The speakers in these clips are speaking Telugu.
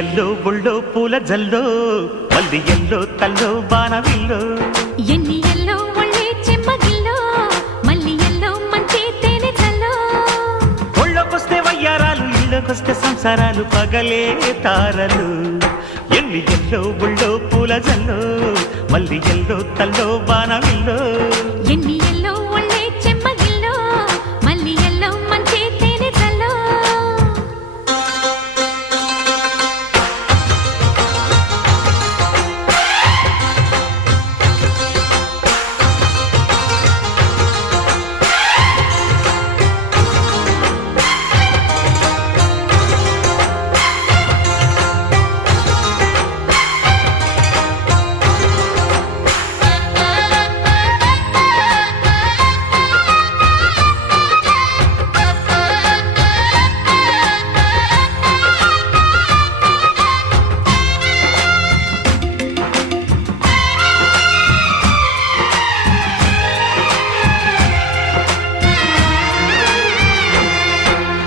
ఎల్లో ఒళ్ళో పూల జల్లో మల్లి ఎల్లో తల్లో బాణవిల్లో ఎన్ని ఎల్లో ఒళ్ళే చెమ్మగిల్లో మల్లి ఎల్లో మంచి తేనె జల్లో ఒళ్ళోకొస్తే వయ్యారాలు ఇళ్ళకొస్తే సంసారాలు పగలే తారలు ఎన్ని ఎల్లో ఒళ్ళో పూల జల్లో మల్లి ఎల్లో తల్లో బాణవిల్లో ఎన్ని ఎల్లో ఒళ్ళే చెమ్మగిల్లో మల్లి ఎల్లో మంచి తేనె జల్లో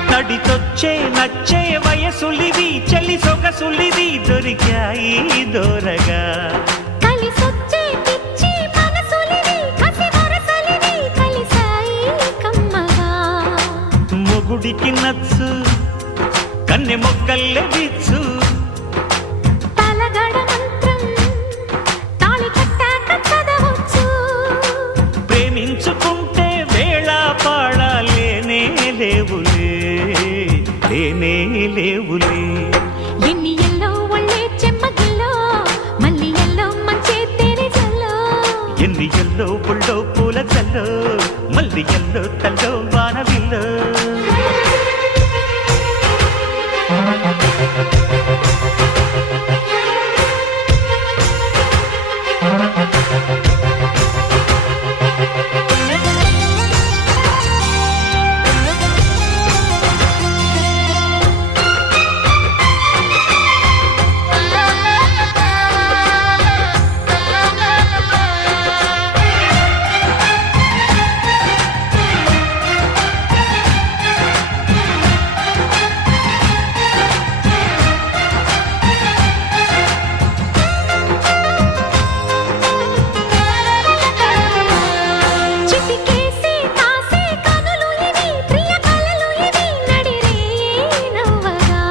నడిచొచ్చే నచ్చే వయసులివి చెలి సొగసులివి దొరికాయి దూరగా కలిసొచ్చే పిచ్చి మనసులివి కసి వరసలివి కలిసాయి కమ్మగా మొగుడికి నచ్చు కన్నె మొగ్గల్లె విచ్చు తలగడ మంత్రం తాళి కట్టాక చదవచ్చు ప్రేమించుకుంటే వేళ పాడాలేనే లేవులే లేనే లేవులే ఎన్ని ఎల్లో ఒళ్ళే చెమ్మగిల్లో మల్లి ఎల్లో మంచి తేనె జల్లో ఎన్ని ఎల్లో పుల్లో పూల జల్లో మల్లి ఎల్లో తల్లో వానవిల్లో చిటికేసి కాసే కనులు ఇవి ప్రియ కలలు ఇవి నడిరే నవ్వగా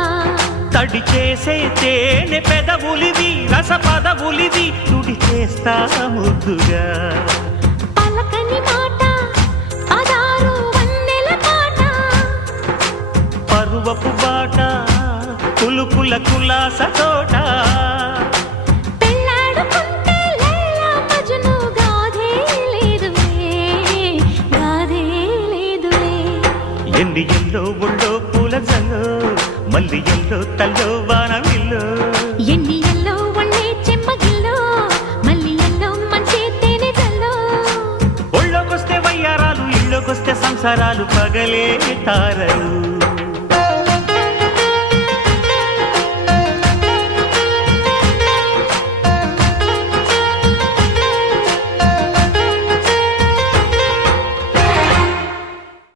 తడి చేసే తేనె పెదవులివి రస పదవులివి తుడి చేస్తా ముద్దుగా పలకని మాట పదారు వన్నెల పాట పరువపు బాట కులుకుల కులాస తోట పెళ్ళాడుకుంటే లైలా మజ్ను గాథే లేదులే గాథే లేదులే ఎన్ని ఎల్లో ఒళ్ళో పూల జల్లో మల్లి ఎల్లో తల్లో వానవిల్లో ఎన్ని ఎల్లో ఒళ్ళే చెమ్మగిల్లో మల్లి ఎల్లో మంచి తేనె జల్లో ఒళ్ళోకొస్తే వయ్యారాలు ఇళ్ళోకొస్తే సంసారాలు పగలే తారలు